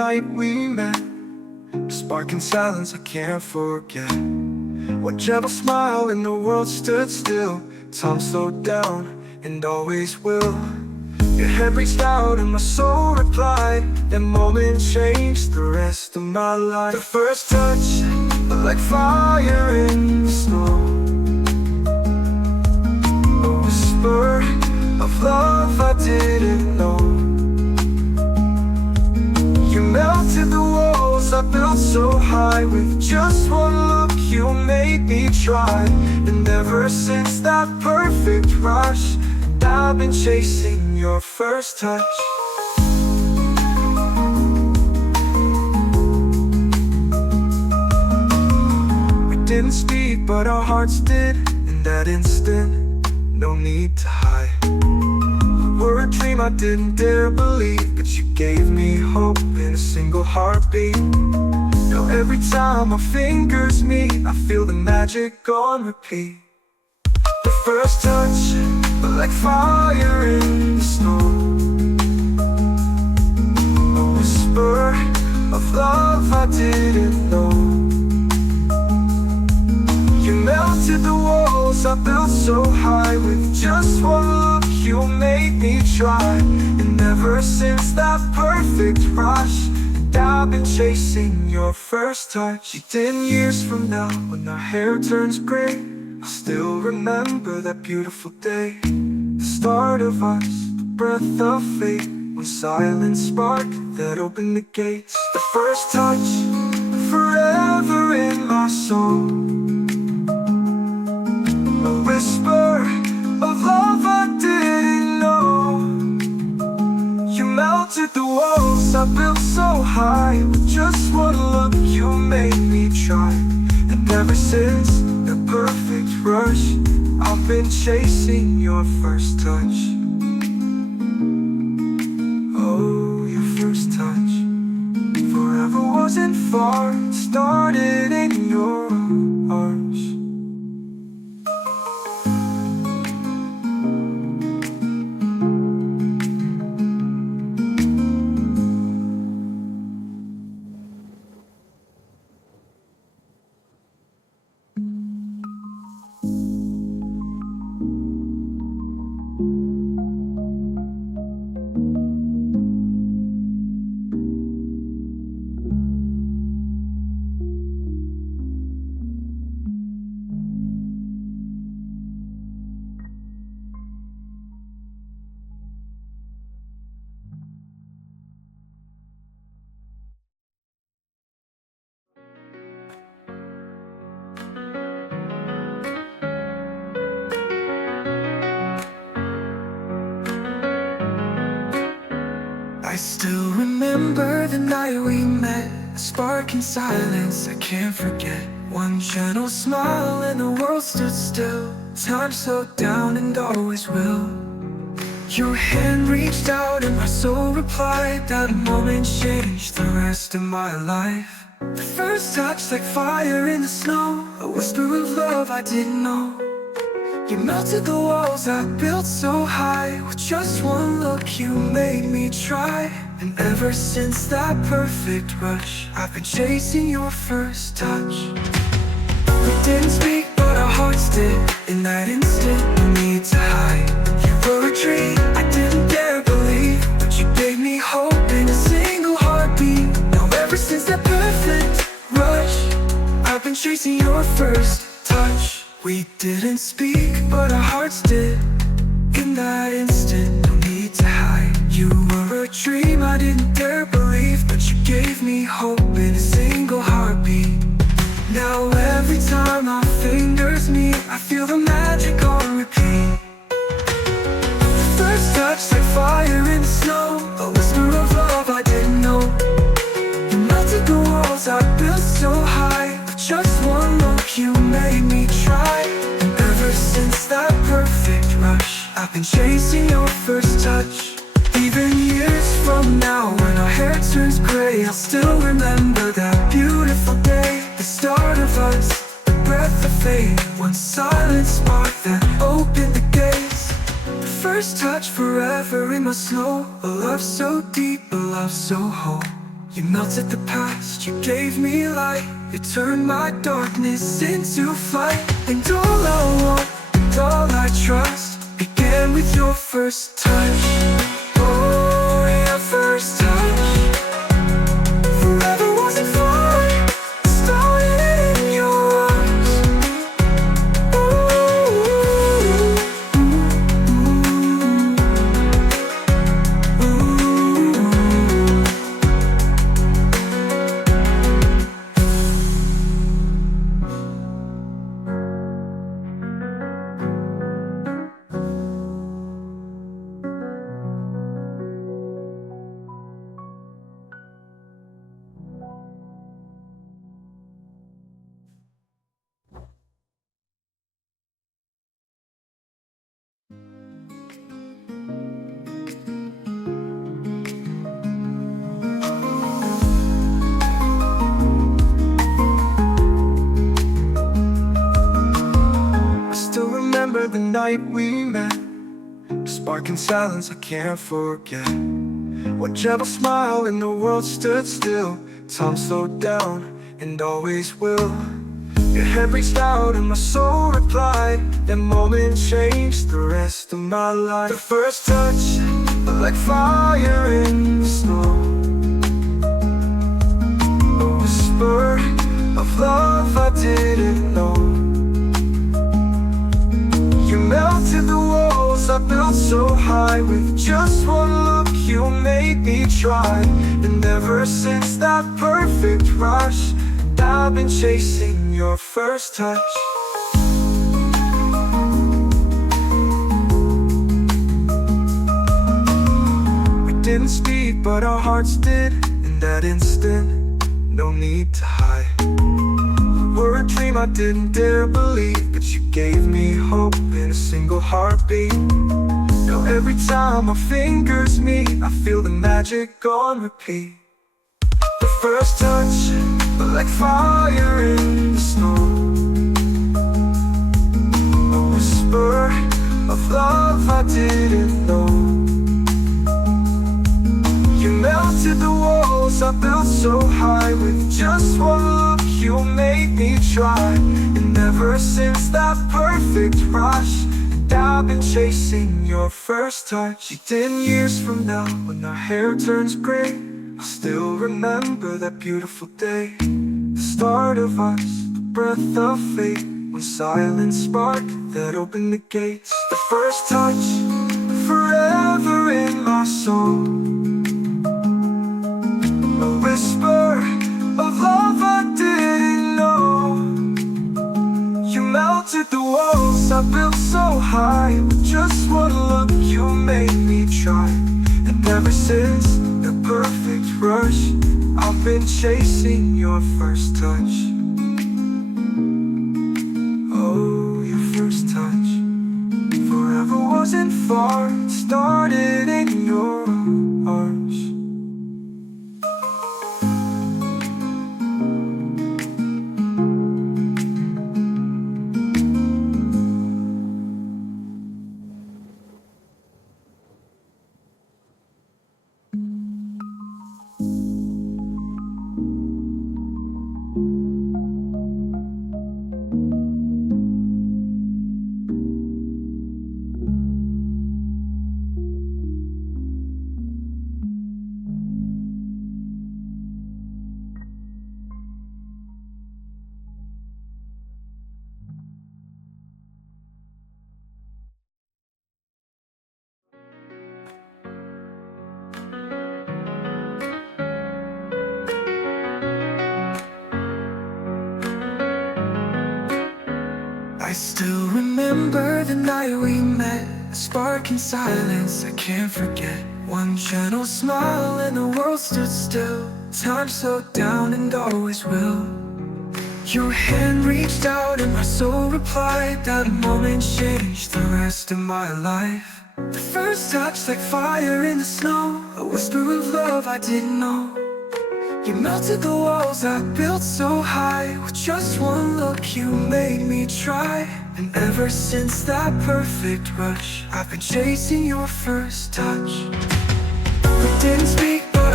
night we met, a spark in silence I can't forget. One gentle smile and the world stood still. Time slowed down and always will. Your hand reached out and my soul replied. That moment changed the rest of my life. The first touch, like fire in the snow. A whisper of love I didn't know. You melted the walls I built so high. With just one look you made me try. And ever since that perfect rush, I've been chasing your first touch. We didn't speak, but our hearts did. In that instant, no need to hide. We were a dream I didn't dare believe, but you gave me hope in a single heartbeat. Now every time our fingers meet, I feel the magic on repeat. The first touch, but like fire in the snow. A whisper of love I didn't know. You melted the walls I built so high. With just one look you made me try. And ever since that perfect rush, I've been chasing your first touch. 10 years from now, when our hair turns gray, I still remember that beautiful day. The start of us, the breath of fate. One silent spark that opened the gates. The first touch, forever in my soul. A whisper of love I didn't know. You melted the walls I built so high. With just one look you made me try. And ever since the perfect rush, I've been chasing your first touch. Oh, your first touch. Forever wasn't far, it started in your arms. I still remember the night we met, a spark in silence I can't forget. One gentle smile and the world stood still. Time slowed down and always will. Your hand reached out and my soul replied. That moment changed the rest of my life. The first touch like fire in the snow. A whisper of love I didn't know. You melted the walls I built so high. With just one look you made me try. And ever since that perfect rush, I've been chasing your first touch. We didn't speak but our hearts did. In that instant, no need to hide. You were a dream I didn't dare believe, but you gave me hope in a single heartbeat. Now ever since that perfect rush, I've been chasing your first touch. We didn't speak, but our hearts did. In that instant, no need to hide. You were a dream I didn't dare believe, but you gave me hope in a single heartbeat. Now every time our fingers meet, I feel the magic on repeat. The first touch like fire in the snow. A whisper of love I didn't know. You melted the walls I built so high. With just one look you made me try. And ever since that perfect rush, I've been chasing your first touch. Even years from now, when our hair turns gray, I'll still remember that beautiful day. The start of us, the breath of fate. One silent spark that opened the gates. The first touch forever in my soul. A love so deep, a love so whole. You melted the past, you gave me light. You turned my darkness into flight. And all I want, and all I trust, began with your first touch. Oh, your first touch. Forever wasn't far, started in your arms. The night we met, a spark in silence I can't forget. One gentle smile and the world stood still. Time slowed down and always will. Your hand reached out and my soul replied. That moment changed the rest of my life. The first touch, like fire in the snow. A whisper of love I didn't know. You melted the walls I built so high. With just one look you made me try. And ever since that perfect rush, I've been chasing your first touch. We didn't speak but our hearts did. In that instant, no need to hide. We're a dream I didn't dare believe, but you gave me hope in a single heartbeat. Now every time our fingers meet, I feel the magic on repeat. The first touch, like fire in the snow. A whisper of love I didn't know. You melted the walls I built so high. With just one look you made me try. And ever since that perfect rush, I've been chasing your first touch. 10 years from now, when our hair turns gray, I still remember that beautiful day. The start of us, the breath of fate. One silent spark that opened the gates. The first touch, forever in my soul. A whisper of love I didn't know. You melted the walls I built so high. With just one look you made me try. And ever since the perfect rush, I've been chasing your first touch. Oh, your first touch. Forever wasn't far, it started in your arms. I still remember the night we met, a spark in silence I can't forget. One gentle smile and the world stood still. Time slowed down and always will. Your hand reached out and my soul replied. That moment changed the rest of my life. The first touch like fire in the snow, a whisper of love I didn't know. You melted the walls I built so high. With just one look you made me try. And ever since that perfect rush, I've been chasing your first touch. We didn't speak but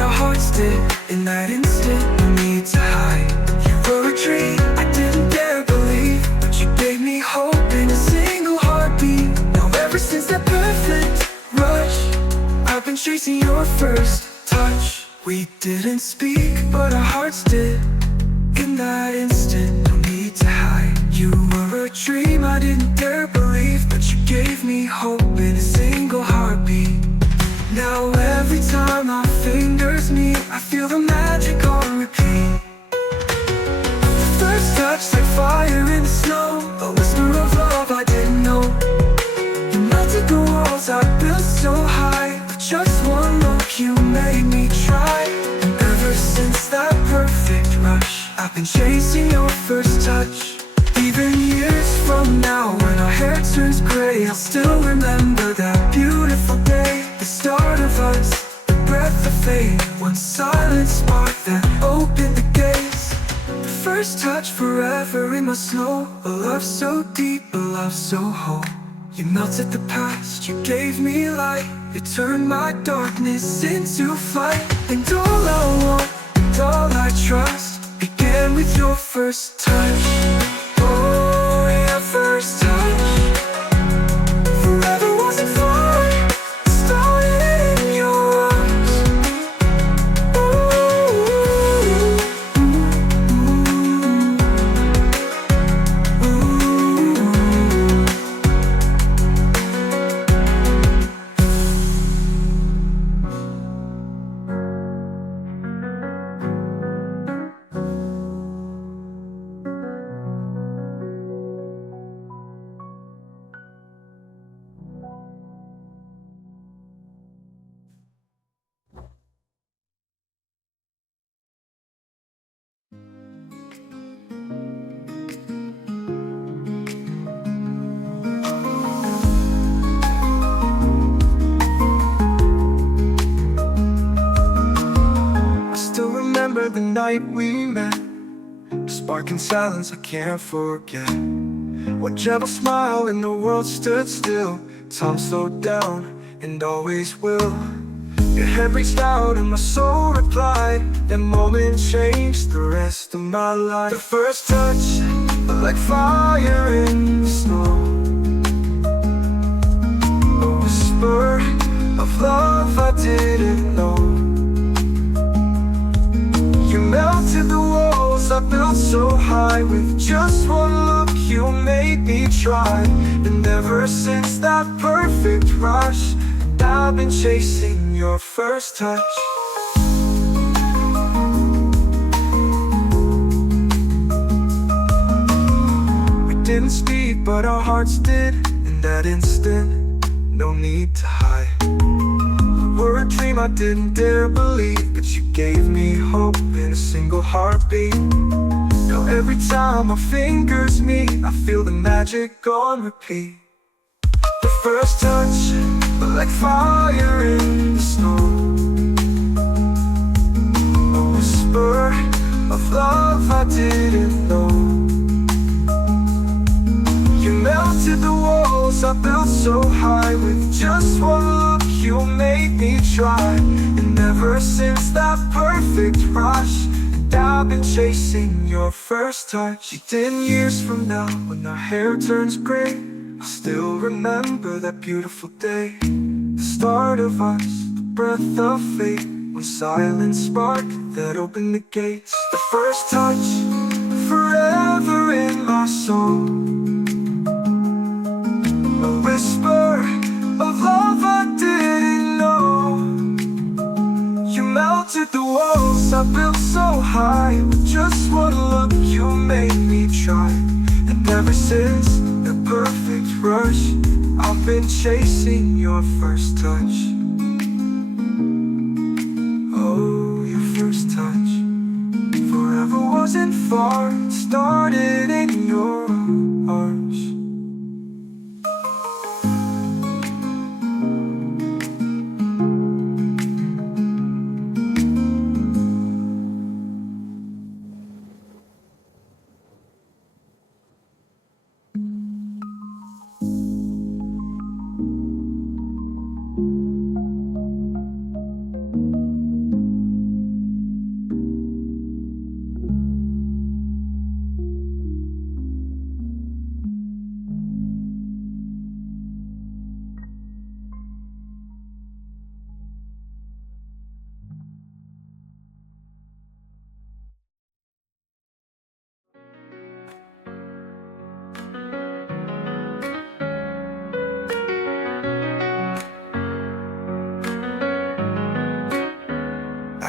our hearts did. In that instant, no need to hide. You were a dream I didn't dare believe, but you gave me hope in a single heartbeat. Now ever since that perfect rush, I've been chasing your first touch. We didn't speak, but our hearts did. In that instant, no need to hide. You were a dream I didn't dare believe, but you gave me hope in a single heartbeat. Now every time our fingers meet, I feel the magic on repeat. The first touch like fire in the snow, a whisper of love I didn't know. You melted the walls I built so high. With just one look you made me try. And ever since that perfect rush, I've been chasing your first touch. Even years from now, when our hair turns gray, I'll still remember that beautiful day. The start of us, the breath of fate, one silent spark that opened the gates. The first touch forever in my snow, a love so deep, a love so whole. You melted the past, you gave me light. You turned my darkness into flight. And all I want, and all I trust, began with your first touch. Oh, your first touch. Forever wasn't far, it started in your arms. The night we met, spark in silence I can't forget. One gentle smile and the world stood still. Time slowed down and always will. Your hand reached out and my soul replied. That moment changed the rest of my life. The first touch, like fire in the snow. A whisper of love I didn't know. You melted the walls I built so high. With just one look you made me try. And ever since that perfect rush, I've been chasing your first touch. We didn't speak, but our hearts did. In that instant, no need to hide. We're a dream I didn't dare believe, but you gave me hope in a single heartbeat. Now every time our fingers meet, I feel the magic on repeat. The first touch, like fire in the snow. A whisper of love I didn't know. You melted the walls I built so high. With just one look you made me try. And ever since that perfect rush, I've been chasing your first touch. 10 years from now, when our hair turns gray, I still remember that beautiful day. The start of us, the breath of fate, one silent spark that opened the gates. The first touch, forever in my soul. A whisper of love I didn't know. You melted the walls I built so high. With just one look you made me try. And ever since the perfect rush, I've been chasing your first touch. Oh, your first touch. Forever wasn't far, it started in your arms.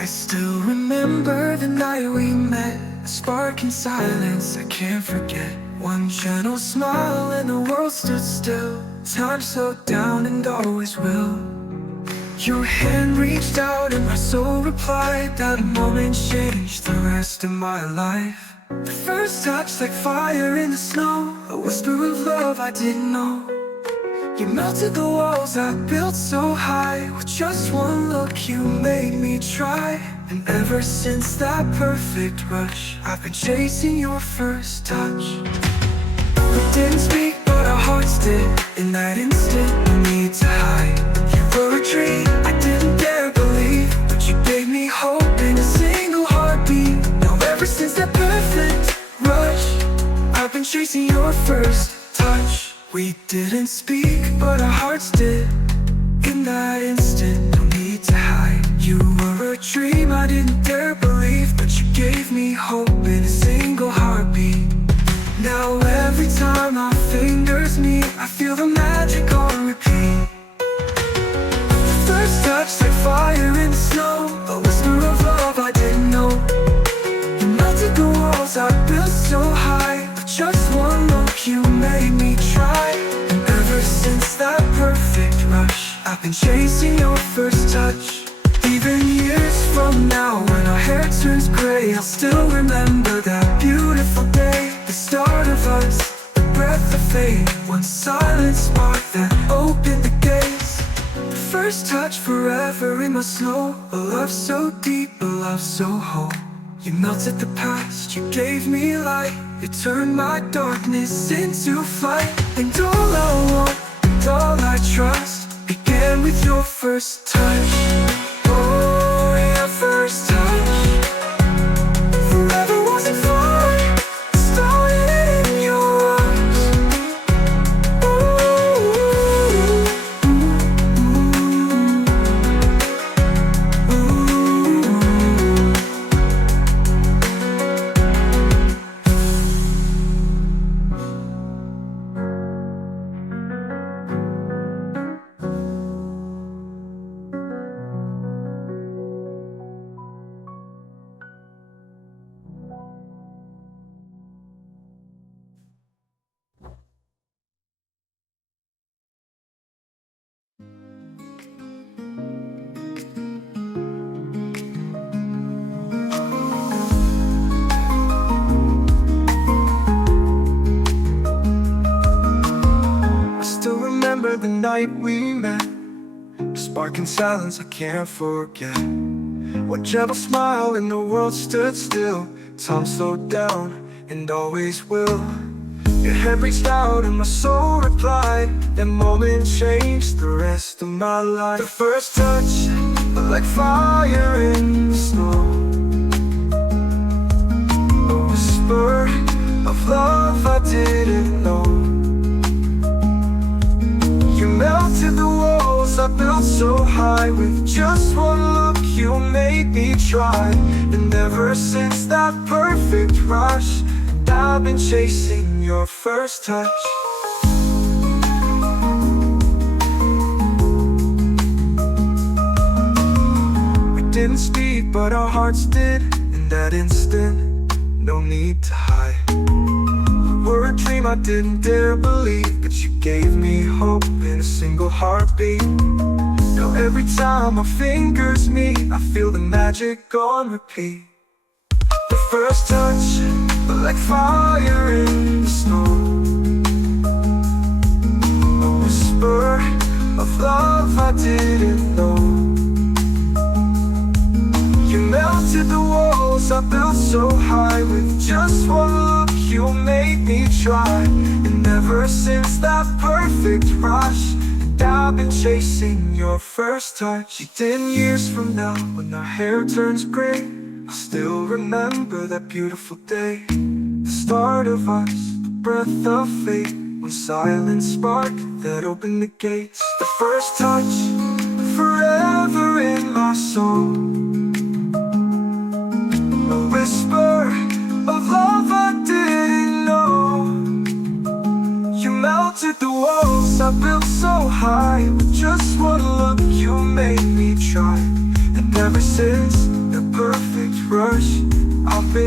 still remember the night we met, a spark in silence I can't forget. One gentle smile and the world stood still. Time slowed down and always will. Your hand reached out and my soul replied. That moment changed the rest of my life. The first touch like fire in the snow, a whisper of love I didn't know. You melted the walls I built so high. With just one look you made me try. And ever since that perfect rush, I've been chasing your first touch. We didn't speak but our hearts did. In that instant, no need to hide. You were a dream I didn't dare believe, but you gave me hope in a single heartbeat. Now ever since that perfect rush, I've been chasing your first touch. We didn't speak, but our hearts did. In that instant, no need to hide. You were a dream I didn't dare believe, but you gave me hope in a single heartbeat. Now every time our fingers meet, I feel the magic on repeat. The first touch like fire in the snow, a whisper of love I didn't know. You melted the walls I built so high. With just one look you made me try. And ever since that perfect rush, I've been chasing your first touch. Even years from now, when our hair turns gray, I'll still remember that beautiful day. The start of us, the breath of fate. One silent spark that opened the gates. The first touch forever in my soul. A love so deep, a love so whole. You melted the past, you gave me light. You turned my darkness into flight. And all I want, and all I trust, began with your first touch. Oh, your first touch. Forever wasn't far, it started in your arms. The night we met, a spark in silence I can't forget. One gentle smile and the world stood still. Time slowed down and always will. Your hand reached out and my soul replied. That moment changed the rest of my life. The first touch, like fire in the snow. A whisper of love I didn't know. You melted the walls I built so high. With just one look you made me try. And ever since that perfect rush, I've been chasing your first touch. We didn't speak but our hearts did. In that instant, no need to hide. We're a dream I didn't dare believe, but you gave me hope in a single heartbeat. Now every time our fingers meet, I feel the magic on repeat. The first touch, like fire in the snow. A whisper of love I didn't know. You melted the walls I built so high. With just one look you made me try. And ever since that perfect rush, I've been chasing your first touch. 10 years from now, when our hair turns gray, I still remember that beautiful day. The start of us, the breath of fate. One silent spark that opened the gates. The first touch, forever in my soul. A whisper of love I didn't know. You melted the walls I built so high. With just one look you made me try. And ever since, the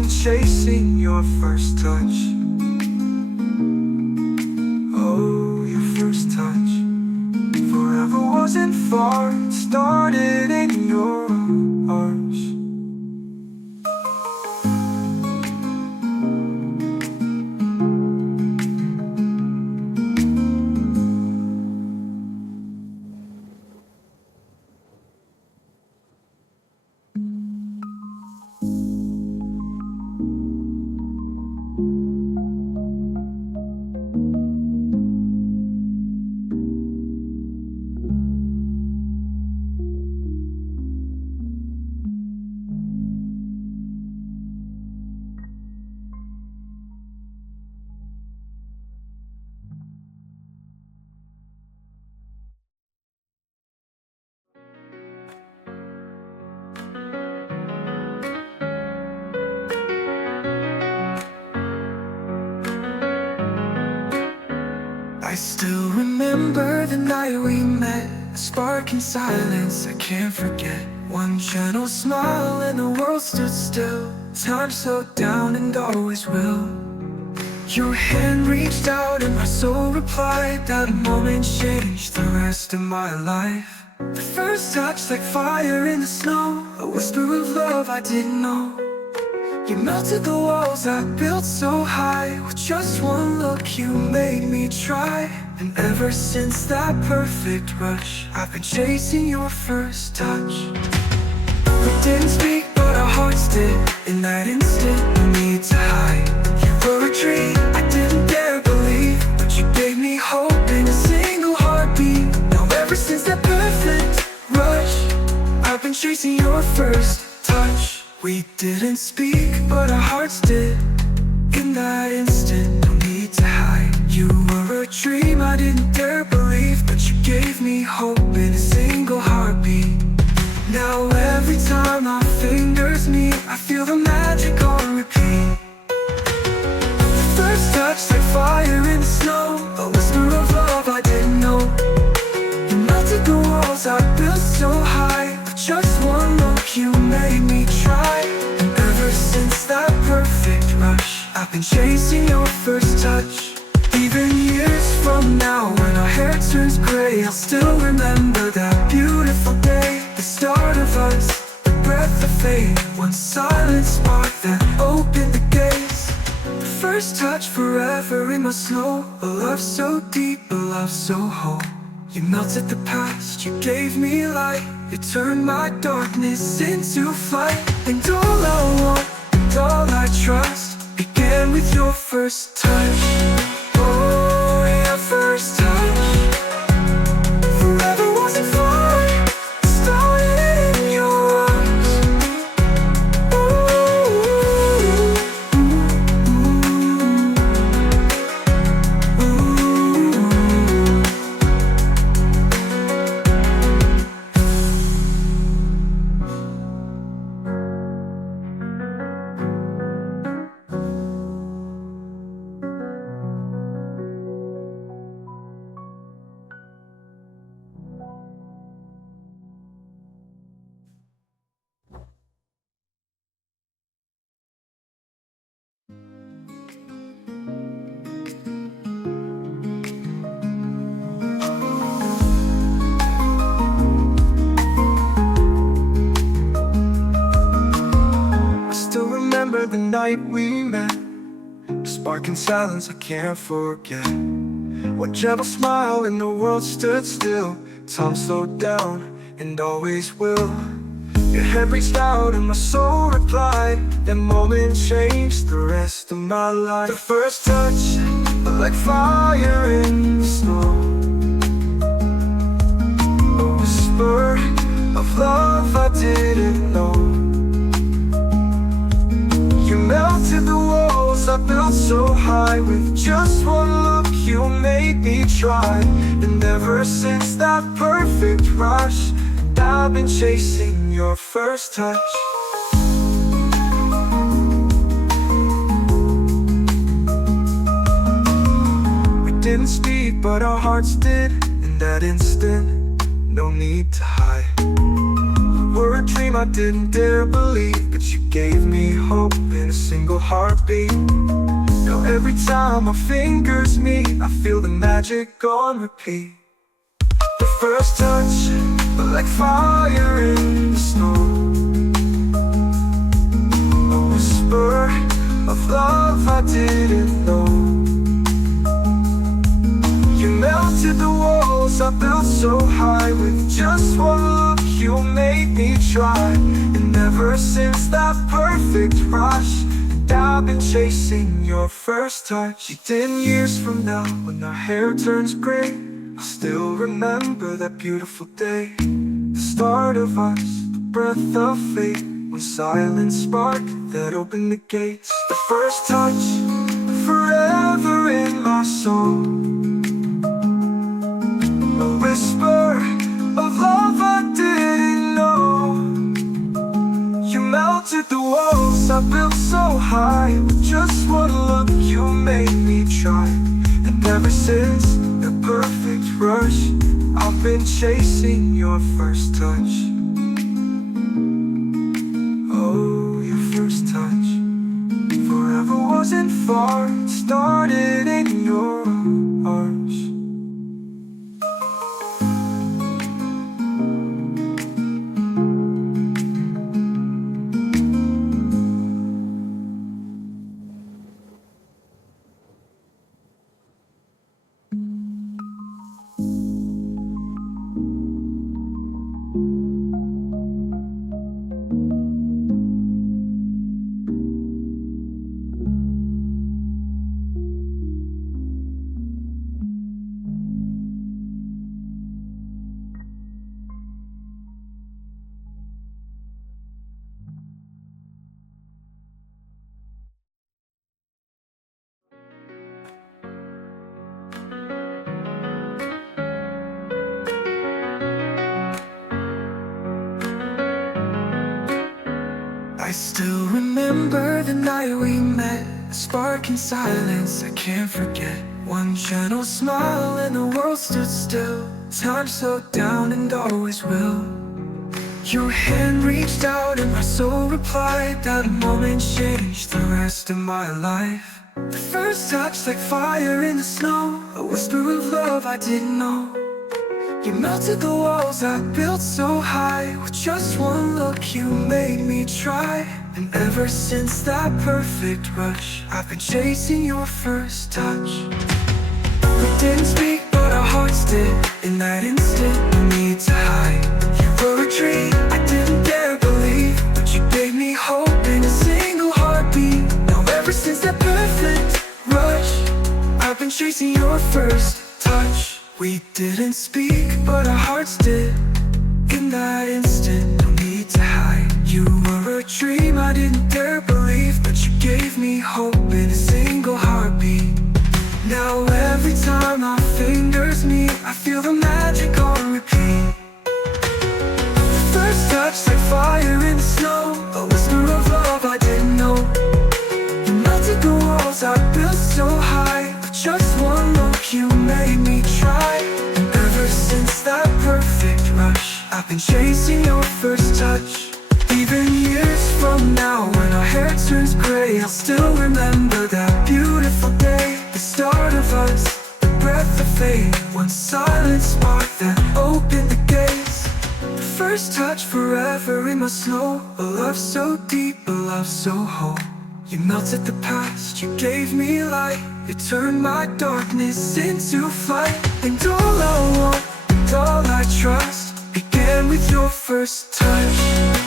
chasing your first touch. Oh, your first touch. Forever wasn't far, it started in your arms. I still remember the night we met, a spark in silence I can't forget. One gentle smile and the world stood still. Time slowed down and always will. Your hand reached out and my soul replied. That moment changed the rest of my life. The first touch like fire in the snow, a whisper of love I didn't know. You melted the walls I built so high. With just one look you made me try. And ever since that perfect rush, I've been chasing your first touch. We didn't speak but our hearts did. In that instant, no need to hide. You were a dream I didn't dare believe, but you gave me hope in a single heartbeat. Now ever since that perfect rush, I've been chasing your first touch. We didn't speak, but our hearts did. In that instant, no need to hide. You were a dream I didn't dare believe, but you gave me hope in a single heartbeat. Now every time our fingers meet, I feel the magic on repeat. The first touch like fire in the snow, a whisper of love I didn't know. You melted the walls I built so high. With just one look you made me try. And ever since that perfect rush, I've been chasing your first touch. Even years from now, when our hair turns gray, I'll still remember that beautiful day. The start of us, the breath of fate. One silent spark that opened the gates. The first touch forever in my soul. A love so deep, a love so whole. You melted the past, you gave me light. You turned my darkness into flight. And all I want, and all I trust, began with your first touch. Oh, your first touch. Forever wasn't far, started in your arms. The night we met, a spark in silence I can't forget. One gentle smile and the world stood still. Time slowed down and always will. Your hand reached out and my soul replied. That moment changed the rest of my life. The first touch, like fire in the snow. A whisper of love I didn't know. You melted the walls I built so high. With just one look you made me try. And ever since that perfect rush, I've been chasing your first touch. We didn't speak but our hearts did. In that instant, no need to hide. You were a dream I didn't dare believe, but you gave me hope in a single heartbeat. Now every time our fingers meet, I feel the magic on repeat. The first touch, but like fire in the snow, a whisper of love I didn't know. You melted the walls I built so high. With just one look you made me try. And ever since that perfect rush, and I've been chasing your first touch. 10 years from now, when our hair turns gray, I still remember that beautiful day. The start of us, the breath of fate, when silence sparked that opened the gates. The first touch, forever in my soul, a whisper of love I didn't know. You melted the walls I built so high. With just one look you made me try. And ever since the perfect rush, I've been chasing your first touch. Oh, your first touch. Forever wasn't far, it started in your arms. I still remember the night we met, a spark in silence I can't forget. One gentle smile and the world stood still. Time slowed down and always will. Your hand reached out and my soul replied. That moment changed the rest of my life. The first touch like fire in the snow, a whisper of love I didn't know. You melted the walls I built so high. With just one look you made me try. And ever since that perfect rush, I've been chasing your first touch. We didn't speak but our hearts did. In that instant, no need to hide. You were a dream I didn't dare believe, but you gave me hope in a single heartbeat. Now ever since that perfect rush, I've been chasing your first touch. We didn't speak, but our hearts did. In that instant, no need to hide. You were a dream I didn't dare believe, but you gave me hope in a single heartbeat. Now every time our fingers meet, I feel the magic on repeat. First touch like fire in the snow, a whisper of love I didn't know. You melted the walls I built so high. With just one look you made me try. And ever since that perfect rush, I've been chasing your first touch. Even years from now, when our hair turns gray, I'll still remember that beautiful day. The start of us, the breath of fate, one silent spark that opened the gates. The first touch forever in my soul, a love so deep, a love so whole. You melted the past, you gave me light. You turned my darkness into flight. And all I want, and all I trust, began with your first touch.